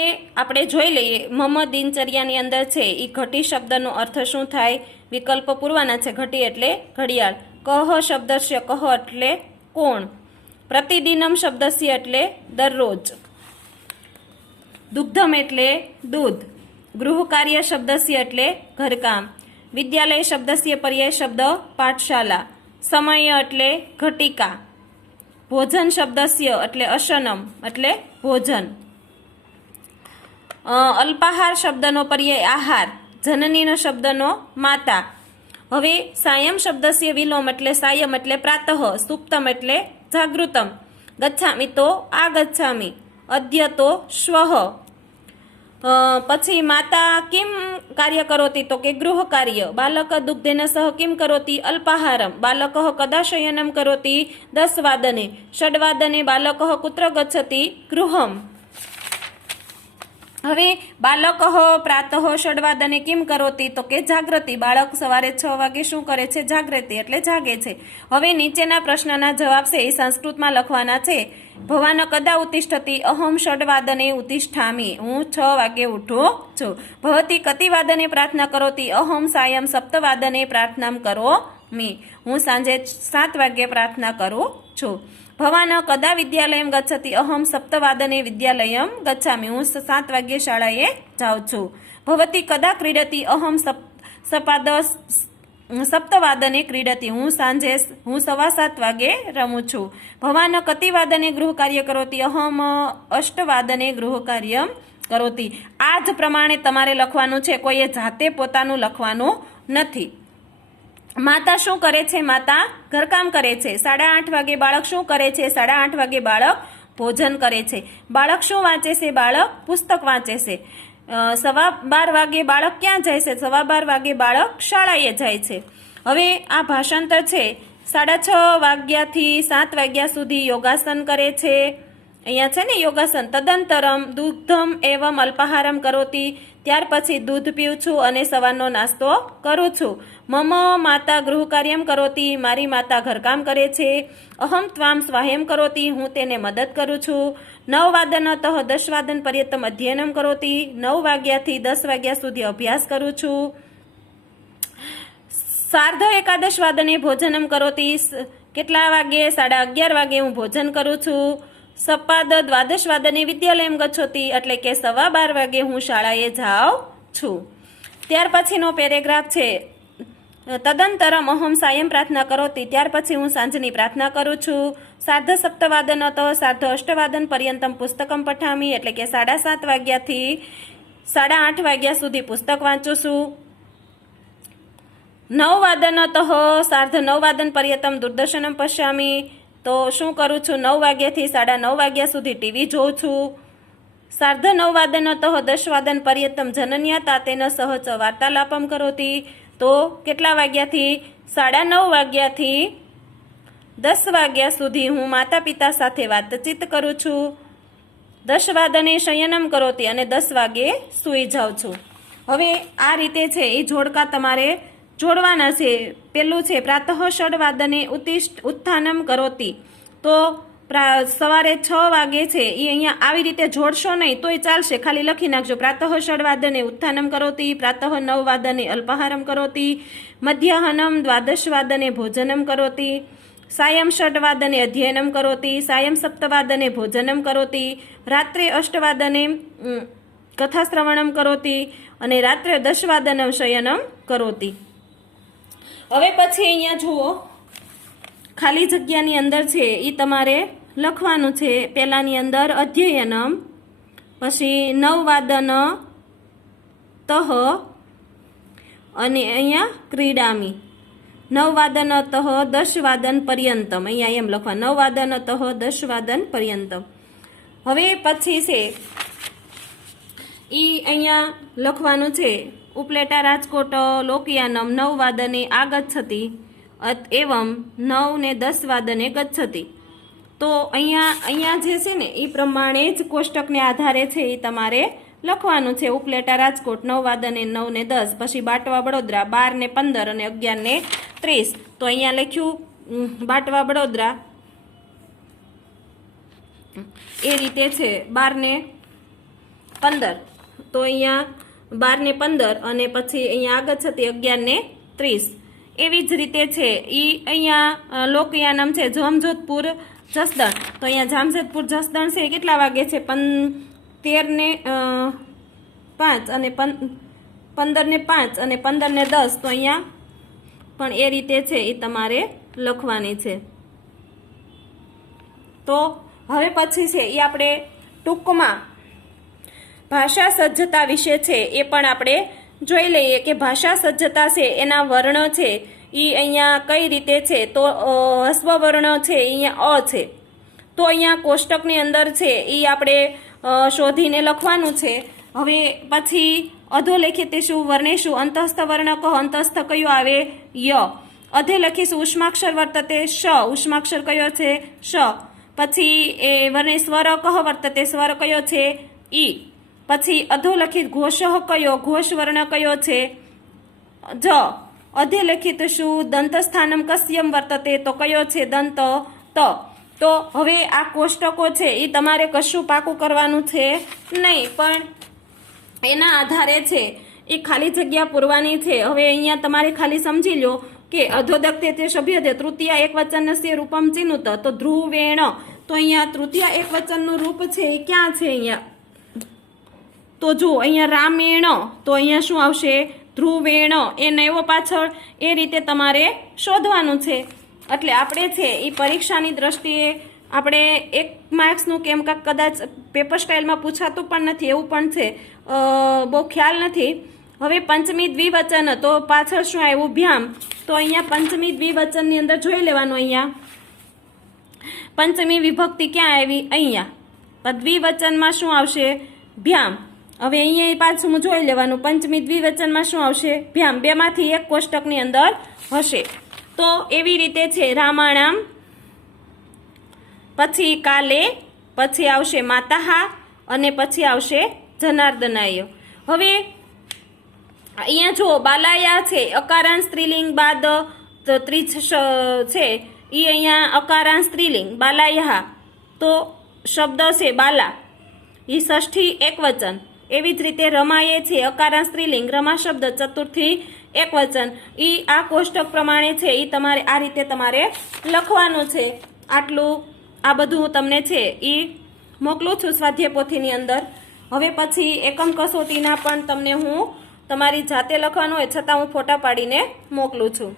એ આપણે જોઈ લઈએ મમ દિનચર્યાની અંદર છે એ ઘટી શબ્દનો અર્થ શું થાય? વિકલ્પ પૂરવાના છે. ઘટી એટલે ઘડિયાળ, કહ શબ્દસ્ય કહ એટલે કોણ, પ્રતિદિનમ શબ્દસ્ય એટલે દરરોજ, દુગ્ધમ એટલે દૂધ, ગૃહકાર્ય શબ્દસ્ય એટલે ઘરકામ, વિદ્યાલય શબ્દસ્ય પર્યાય શબ્દ પાઠશાલા, સમય એટલે ઘટિકા, ભોજન શબ્દસ્ય એટલે અશનમ એટલે ભોજન, અલ્પાહાર શબ્દનો પર્યાય આહાર, જનનીનો શબ્દનો માતા. હવે સાયમ શબ્દસ્ય વિલોમ એટલે સાયમ એટલે પ્રાતઃ, સુપ્તમ એટલે જાગૃતમ, ગચ્છામિ તો આગચ્છામિ, અદ્ય તો શ્વઃ. પછી માતા કિમ કાર્ય કરોતી તો કે ગૃહ કાર્ય, બાલક દુગ્ધેન સહ કિમ કરોતી અલ્પાહારમ, બાલક કદા શયનમ કરોતી 10 વાદને, ષડવાદને બાલક કુત્ર ગચ્છતિ ગૃહમ. હવે બાલક પ્રાતઃ ષડવાદને કિમ કરોતી તો કે જાગૃતિ, બાળક સવારે 6 વાગે શું કરે છે? જાગૃતિ એટલે જાગે છે. હવે નીચેના પ્રશ્નના જવાબ છે એ સંસ્કૃતમાં લખવાના છે. ભવાન કદા ઉત્તિષ્ઠતિ? અહમ ષડવાદને ઉત્તિષ્ઠામિ, હું 6 વાગે ઉઠું છું. ભવતી કતિ વાદને પ્રાર્થના કરોતી? અહમ સાયં સપ્તવાદને પ્રાર્થનામ કરોમિ, હું સાંજે 7 વાગે પ્રાર્થના કરું છું. ભવાન કદા વિદ્યાલયમ ગચ્છતિ? અહમ સપ્તવાદને વિદ્યાલયમ ગચ્છામિ, હું 7 વાગ્યે શાળાએ જાઉં છું. ભવતી કદા ક્રીડતી? અહમ સપ્તવાદને ક્રીડતી, હું 7:15 વાગે રમું છું. ભવાન કતિ વાદને ગૃહ કાર્ય કરોતી? અહમ 8 વાદને ગૃહ કાર્યમ કરોતી. આ જ પ્રમાણે તમારે લખવાનું છે, કોઈએ જાતે પોતાનું લખવાનું નથી. માતા શું કરે છે? માતા ઘરકામ કરે છે. 8:30 વાગે બાળક શું કરે છે? 8:30 વાગે બાળક ભોજન કરે છે. બાળક શું વાંચે છે? બાળક પુસ્તક વાંચે છે. 12:15 વાગે બાળક ક્યાં જાય છે? 12:15 વાગે બાળક શાળાએ જાય છે. હવે આ ભાષાંતર છે. 6:30 વાગ્યાથી 7 વાગ્યા સુધી યોગાસન કરે છે. અહીંયા છે ને યોગાસન. તદંતરમ દુગ્ધમ એવમ અલ્પાહારમ કરોતી, ત્યાર પછી દૂધ પીઉં છું અને સવારનો નાસ્તો કરું છું. મમ માતા ગૃહકાર્યમ કરોતી, મારી માતા ઘરકામ કરે છે. અહમ ત્વામ સ્વાહ્યમ કરોતી, હું તેને મદદ કરું છું. 9 વાદનતઃ 10 વાદન પર્યંતમ અધ્યયનમ કરોતી, 9 વાગ્યાથી 10 વાગ્યા સુધી અભ્યાસ કરું છું. 11:30 વાદને ભોજનમ કરોતી, કેટલા વાગે? 11:30 વાગે હું ભોજન કરું છું. સપાદ 12 વાદને વિદ્યાલયમ ગચ્છોતી, એટલે કે 12:15 વાગે હું શાળાએ જાઉં છું. ત્યાર પછીનો પેરેગ્રાફ છે. તદંતરમ અહમ સાયં પ્રાર્થના કરોતી, ત્યાર પછી હું સાંજની પ્રાર્થના કરું છું. 7:30 વાદનતઃ 8:30 વાદન પર્યંતમ પુસ્તકમ પઠામી, એટલે કે 7:30 વાગ્યાથી 8:30 વાગ્યા સુધી પુસ્તક વાંચું છું. 9 વાદનતઃ 9:30 વાદન પર્યંતમ દૂરદર્શનમ પશ્યામી, તો શું કરું છું? 9 વાગ્યાથી 9:30 વાગ્યા સુધી ટીવી જોઉં છું. 9:30 વાદનતઃ 10 વાદન પર્યંતમ જનન્યા તાતેન સહ વાર્તાલાપમ કરોતી, તો કેટલા વાગ્યાથી? 9:30 વાગ્યાથી 10 વાગ્યા સુધી હું માતા પિતા સાથે વાતચીત કરું છું. 10 વાદને શયનમ કરોતી, અને 10 વાગે સૂઈ જાઉં છું. હવે આ રીતે છે એ જોડકા તમારે જોડવાના છે. પેલું છે પ્રાતઃ ષડવાદને ઉત્થાનમ કરોતી, તો સવારે 6 વાગે છે એ અહીંયા આવી રીતે જોડશો નહીં તોય ચાલશે, ખાલી લખી નાખજો. પ્રાતઃ ષડવાદને ઉત્થાનમ કરોતી, પ્રાતઃ 9 વાદને અલ્પાહારમ કરોતી, મધ્યાહનમ 12 વાદને ભોજનમ કરોતી, સાયં 6 વાદને અધ્યયનમ કરોતી, સાયં 7 વાદને ભોજનમ કરોતી, રાત્રે 8 વાદને કથાશ્રવણમ કરોતી, અને રાત્રે 10 વાદનમ શયનમ કરોતી. હવે પછી અહીંયા જુઓ, ખાલી જગ્યાની અંદર છે એ તમારે લખવાનું છે. પહેલાની અંદર અધ્યયનમ, પછી 9 વાદન તહ, અને અહીંયા ક્રીડામી. 9 વાદનતઃ 10 વાદન પર્યંતમ, અહીંયા એમ લખવા 9 વાદનતઃ 10 વાદન પર્યંતમ. હવે પછી છે એ અહીંયા લખવાનું છે. ઉપલેટા રાજકોટ લોકયાનમ 9 વાદને આગચ્છતિ, એવમ 9 ને 10 વાદને ગચ્છતિ. તો અહીંયા જે છે ને એ પ્રમાણે જ કોષ્ટકને આધારે છે એ તમારે લખવાનું છે. ઉપલેટા રાજકોટ 9 વાદને 9 ને 10, પછી બાટવા વડોદરા 12 ને 15 અને 11 ને 30. તો અહીંયા લખ્યું બાટવા વડોદરા એ રીતે છે 12 ને 15 તો અહીંયા 12 ને 15 અને પછી અહીંયા આગળ છે તે 11 ને 30 એવી જ રીતે છે ઈ અહીંયા લોકયાનમ છે જામજોધપુર જસદણ તો અહીંયા જામજોધપુર જસદણ છે કેટલા વાગે છે 13 ને 5 અને 15 ને 5 અને 15 ને 10 તો અહીંયા પણ એ રીતે છે એ તમારે લખવાની છે। તો હવે પછી છે એ આપણે ટૂંકમાં ભાષા સજ્જતા વિશે છે એ પણ આપણે જોઈ લઈએ કે ભાષા સજ્જતા છે એના વર્ણ છે એ અહીંયા કઈ રીતે છે તો હસ્વ વર્ણ છે એ અહીંયા અ છે તો અહીંયા કોષ્ટકની અંદર છે એ આપણે શોધીને લખવાનું છે। હવે પછી અધોલેખિતેષુ વર્ણેષુ અંતસ્થ વર્ણ કહો અંતસ્થ કયો આવે ય અધે લખીશું ઉષ્માક્ષર વર્તતે શ ઉષ્માક્ષર કયો છે શ પછી એ વર્ણે સ્વર કહ વર્તતે સ્વર કયો છે ઈ પછી અધોલખિત ઘોષ કયો ઘોષ વર્ણ કયો છે જ અધોલખિત શું દંતસ્થાનમ કસ્યમ વર્તતે તો કયો છે દંત ત તો હવે આ કોષ્ટકો છે એ તમારે કશું પાકું કરવાનું છે નહીં પણ એના આધારે છે એ ખાલી જગ્યા પૂરવાની છે। હવે અહીંયા તમારે ખાલી સમજી લો કે અધોદક્તે તે સભ્યતે તૃતીય એકવચનસ્ય રૂપમ ચિનુત તો ધ્રુવેણ તો અહીંયા તૃતીય એકવચનનું રૂપ છે એ ક્યાં છે અહીંયા તો જો અહીંયા રામેણ તો અહીંયા શું આવશે ધ્રુવેણ એ નવો પાછળ એ રીતે તમારે શોધવાનું છે। એટલે આપણે છે એ પરીક્ષાની દ્રષ્ટિએ આપણે 1 માર્ક્સનું કેમ કાંક કદાચ પેપર સ્ટાઇલમાં પૂછાતું પણ નથી એવું પણ છે બહુ ખ્યાલ નથી। હવે પંચમી દ્વિવચન તો પાછળ શું આવ્યું ભ્યામ તો અહીંયા પંચમી દ્વિવચનની અંદર જોઈ લેવાનું અહીંયા પંચમી વિભક્તિ ક્યાં આવી અહીંયા દ્વિવચનમાં શું આવશે ભ્યામ। હવે અહીંયા પાછું જોઈ લેવાનું પંચમી દ્વિવચનમાં શું આવશે ભ્યામ બેમાંથી એક કોષ્ટકની અંદર હશે। તો એવી રીતે છે રામાયણ પછી કાલે પછી આવશે માતાહા અને પછી આવશે જનાર્દનાય। હવે અહીંયા જો બાલાયા છે અકારાંત સ્ત્રીલિંગ બાદ ત્રીજ છે એ અહીંયા અકારાંત સ્ત્રીલિંગ બાલાયા તો શબ્દ છે બાલા એ ષષ્ઠી એકવચન એવી જ રીતે રમાયે છે અકારાંત સ્ત્રીલિંગ રમા શબ્દ ચતુર્થી એકવચન એ આ કોષ્ટક પ્રમાણે છે એ તમારે આ રીતે તમારે લખવાનું છે। આટલું આ બધું હું તમને છે એ મોકલું છું સ્વાધ્યાય પોથીની અંદર। હવે પછી એકમ કસોટીના પણ તમને હું તમારી જાતે લખવાનું હોય છતાં હું ફોટા પાડીને મોકલું છું।